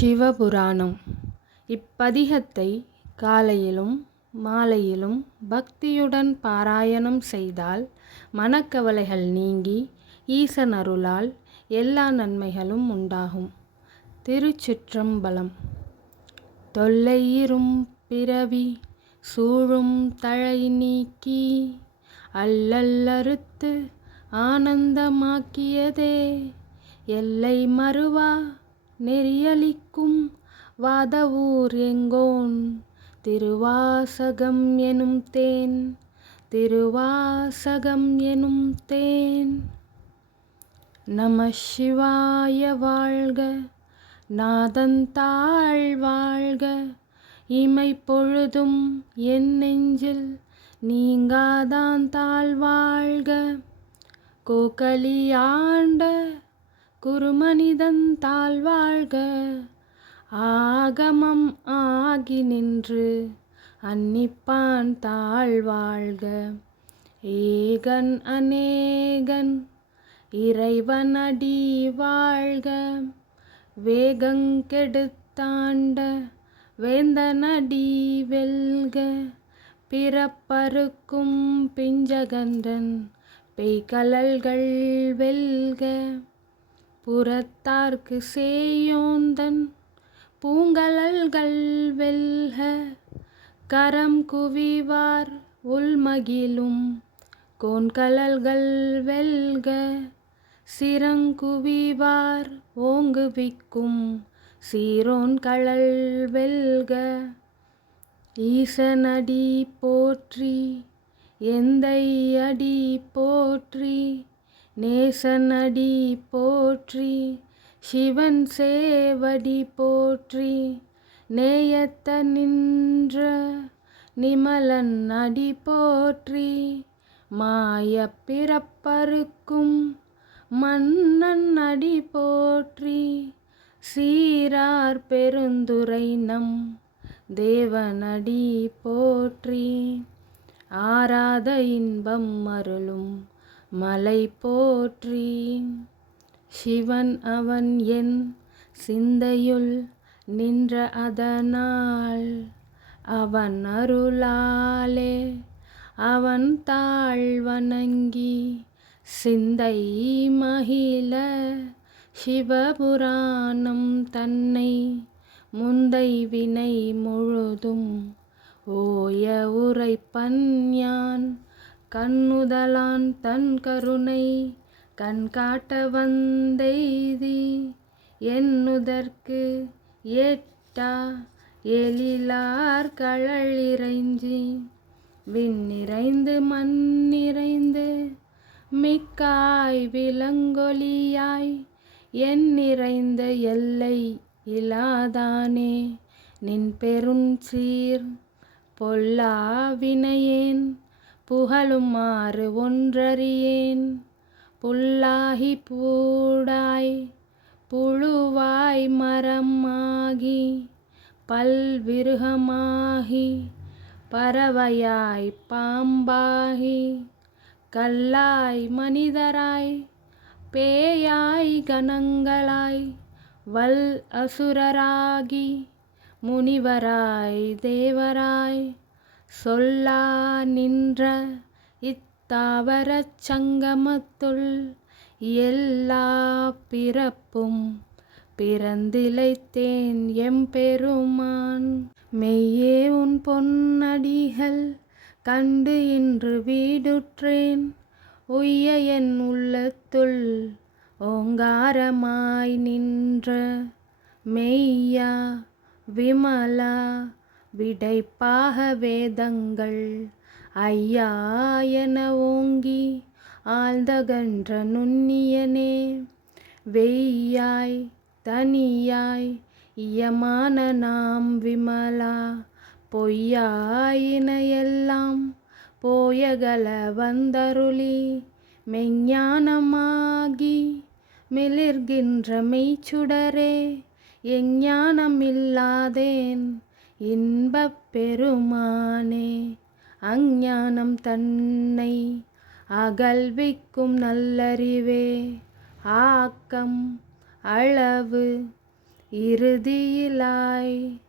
சிவபுராணம். இப்பதிகத்தை காலையிலும் மாலையிலும் பக்தியுடன் பாராயணம் செய்தால் மனக்கவலைகள் நீங்கி ஈசன் அருளால் எல்லா நன்மைகளும் உண்டாகும். திருச்சிற்றம்பலம். தொல்லையிரும் பிறவி சூழும் தழை நீக்கி அல்லல்லறுத்து ஆனந்தமாக்கியதே. எல்லை மறுவா நெறியளிக்கும் வாதவூர் எங்கோன். திருவாசகம் எனும் தேன் திருவாசகம் எனும் தேன். நம சிவாய வாழ்க நாதந்தாள் வாழ்க. இமை பொழுதும் என் நெஞ்சில் நீங்காதான் தாழ் வாழ்க. கோகலி ஆண்ட குருமனிதன் தாழ்வாழ்க ஆகமம் ஆகி நின்று அன்னிப்பான் தாழ் வாழ்க. ஏகன் அநேகன் இறைவன் அடி வாழ்க. வேகங்கெடுத்தாண்ட வேந்தனடி வெல்க. பிறப்பறுக்கும் பிஞ்சகந்தன் பெய்கலல்கள் வெல்க. புறத்தார்க்கு சேயோந்தன் பூங்கலல்கள் வெல்க கரம் குவிவார் உள்மகிலும் கோன்கலல்கள் வெல்க சிறங்குவிவார் ஓங்குவிக்கும் சீரோன் கழல் வெல்க. ஈசனடி போற்றி எந்தை அடி போற்றி நேசனடி போற்றி சிவன் சேவடி போற்றி நேயத்த நின்ற நிமலன் அடி போற்றி மாய பிறப்பருக்கும் மன்னன் அடி போற்றி சீரார் பெருந்துரை நம் தேவனடி போற்றி. ஆராத இன்பம் அருளும் மலை போற்றி. சிவன் அவன் என் சிந்தையுள் நின்ற அதனால் அவன் அருளாலே அவன் தாழ் வணங்கி சிந்தை மகிழ. சிவபுராணம் தன்னை முந்தை வினை முழுதும் ஓய உரைப்பன் யான். கண்ணுதலான் தன் கருணை கண் காட்ட வந்தெய்தி என்னுதற்கு ஏட்டா எழிலார் கழலிறைஞ்சி. விண்ணிறைந்து மண்ணிறைந்து மிக்காய் விலங்கொலியாய் என் நிறைந்த எல்லை இலாதானே. நின் பெருஞ்சீர் பொல்லா வினையேன் புகழுமாறு ஒன்றறியேன். புல்லாகி பூடாய் புழுவாய் மரமாகி பல்விருகமாகி பறவையாய் பாம்பாகி கல்லாய் மனிதராய் பேயாய் கணங்களாய் வல் அசுரராகி முனிவராய் தேவராய் சொல்லா நின்ற இத்தாவரச் சங்கமத்துள் எல்லா பிறப்பும் பிறந்திலைத்தேன் எம்பெருமான். மெய்யே உன் பொன்னடிகள் கண்டு இன்று வீடுற்றேன். உய்ய என் உள்ளத்துள் ஓங்காரமாய் நின்ற மெய்யா விமலா விடைப்பாக வேதங்கள். ஐயா என ஓங்கி ஆழ்ந்தகன்ற நுண்ணியனே. வெய்யாய் தனியாய் இயமான நாம் விமலா. பொய்யாயினையெல்லாம் போயகல வந்தருளி. மெஞ்ஞானமாகி மிளிர்கின்ற மெய்ச்சுடரே. எஞ்ஞானமில்லாதேன் இன்பப் பெருமானே அஞ்ஞானம் தன்னை அகல்விக்கும் நல்லறிவே. ஆக்கம் அளவு இறுதியிலாய்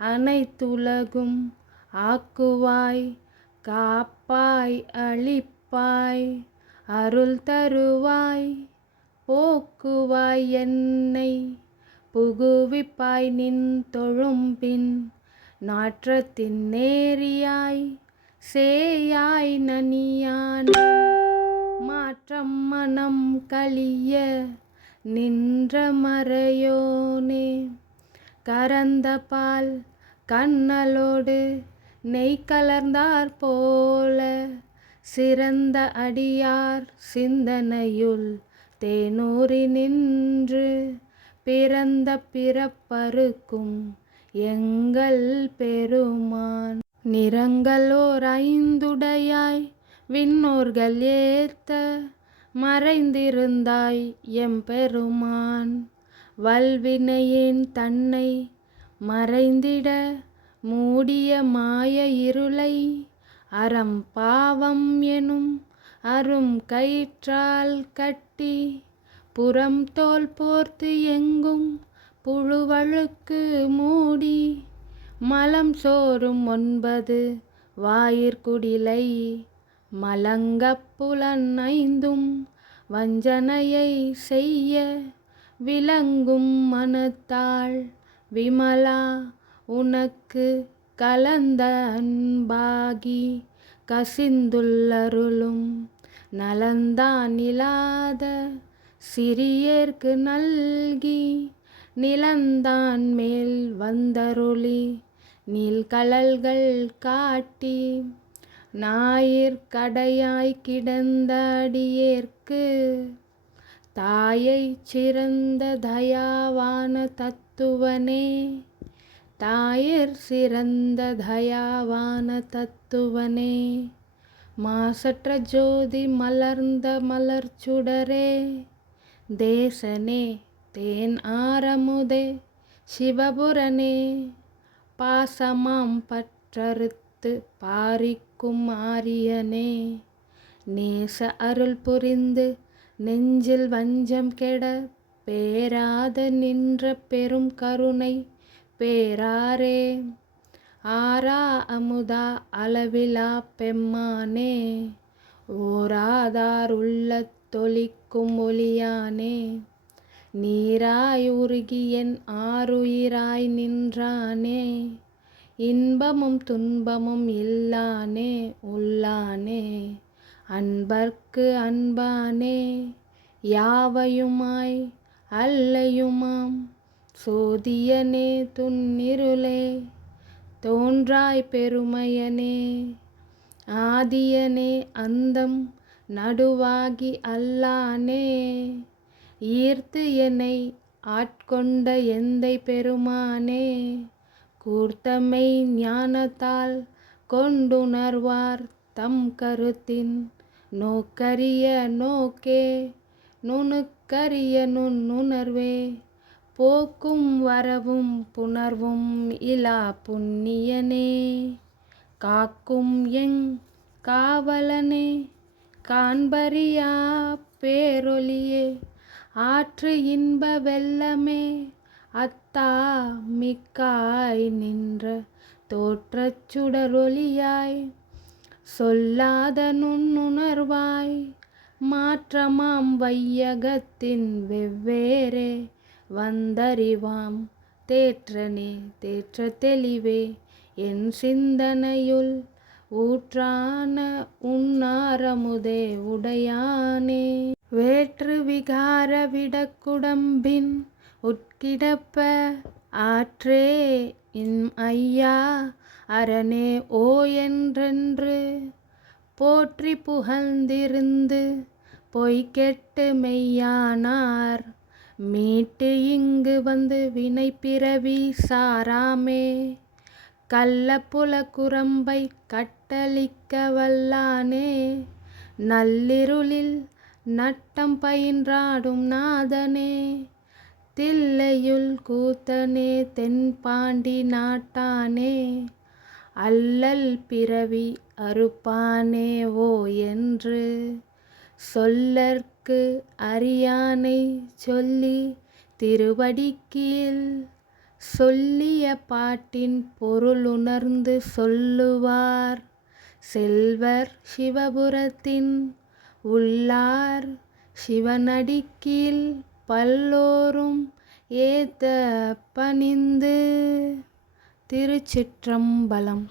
அனைத்துலகும் ஆக்குவாய். காப்பாய் அழிப்பாய் அருள் தருவாய். போக்குவாய் என்னை புகுவிப்பாய் நின் தொழும்பின் நாற்றத்தின் நேரியாய் சேயாய் நனியானே. மாற்றம் மனம் கழிய நின்ற மறையோனே. கரந்த பால் கண்ணலோடு நெய் கலர்ந்தார் போல சிறந்த அடியார் சிந்தனையுள் தேனூறி நின்று பிறந்த பிறப்பருக்கும் எங்கள் பெருமான். நிறங்களோர் ஐந்துடையாய் விண்ணோர்கள் ஏத்த மறைந்திருந்தாய் எம்பெருமான் வல்வினையேன் தன்னை மறைந்திட மூடிய மாய இருளை அறம் பாவம் எனும் அரும் கயிற்றால் கட்டி புறம் தோல் போர்த்து எங்கும் புழுவழுக்கு மூடி மலம் சோறும் ஒன்பது வாயிற்குடிலை மலங்கப்புலன் ஐந்தும் வஞ்சனையை செய்ய விளங்கும் மனத்தாள் விமலா உனக்கு கலந்த அன்பாகி கசிந்துள்ளருளும் நலந்தான் இல்லாத சிறியேற்கு நல்கி நிலந்தான் மேல் வந்தருளி நீள்கழல்கள் காட்டி. ஞாயிற்கடையாய் கிடந்த அடியேற்கு தாயைச் சிறந்த தயாவான தத்துவனே. தாயர் சிறந்த தயாவான தத்துவனே. மாசற்ற ஜோதி மலர்ந்த மலர் சுடரே தேசனே தேன் ஆரமுதே சிவபுரனே பாசமாம் பற்றறுத்து பாரிக்கும் ஆரியனே. நேச அருள் புரிந்து நெஞ்சில் வஞ்சம் கெட பேராத நின்ற பெரும் கருணை பேராரே. ஆரா அமுதா அளவிலா பெம்மானே ஓராதார் உள்ள தொலிக்கும் ஒலியானே நீராய் உருகி என் ஆறுயிராய் நின்றானே இன்பமும் துன்பமும் இல்லானே உள்ளானே அன்பர்க்கு அன்பானே யாவையுமாய் அல்லையுமாம் சோதியனே துன்னிருளே தோன்றாய் பெருமையனே ஆதியனே அந்தம் நடுவாகி அல்லானே. ஈர்த்து என்னை ஆட்கொண்ட எந்தை பெருமானே கூர்த்தமை ஞானத்தால் கொண்டுணர்வார் தம் கருத்தின் நோக்கரிய நோக்கே நுணுக்கரிய நுண்ணுணர்வே போக்கும் வரவும் புணர்வும் இலா புண்ணியனே. காக்கும் எங் காவலனே காண்பறியா பேரொலியே ஆற்று இன்ப வெள்ளமே அத்தா மிக்காய் நின்ற தோற்றச் சுடரொலியாய் சொல்லாத நுண்ணுணர்வாய் மாற்றமாம் வையகத்தின் வெவ்வேறே வந்தறிவாம் தேற்றனே தேற்ற தெளிவே என் சிந்தனையுள் ஊற்றான உன்னாரமுதே உடையானே. வேற்று விகார விடக்குடம்பின் உட்கிடப்ப ஆற்றே இன் ஐயா அரணே ஓ என்றென்று போற்றி புகழ்ந்திருந்து பொய்கெட்டு மெய்யானார். மீட்டு இங்கு வந்து வினை பிறவி சாராமே. கள்ளப்புல குரம்பை கட்டளிக்க வல்லானே. நள்ளிருளில் நட்டம் பயின்றாடும் நாதனே தில்லையுள் கூத்தனே தென்பாண்டி நாட்டானே அல்லல் பிறவி அறுப்பானே ஓ என்று சொல்லற்கு அறியானை சொல்லி திருவடிக்கீழ் சொல்லிய பாட்டின் பொருளுணர்ந்து சொல்லுவார் செல்வர் சிவபுரத்தின் உள்ளார் சிவனடிக்கீழ் பல்லோரும் ஏத்த பணிந்து திருச்சிற்றம்பலம்.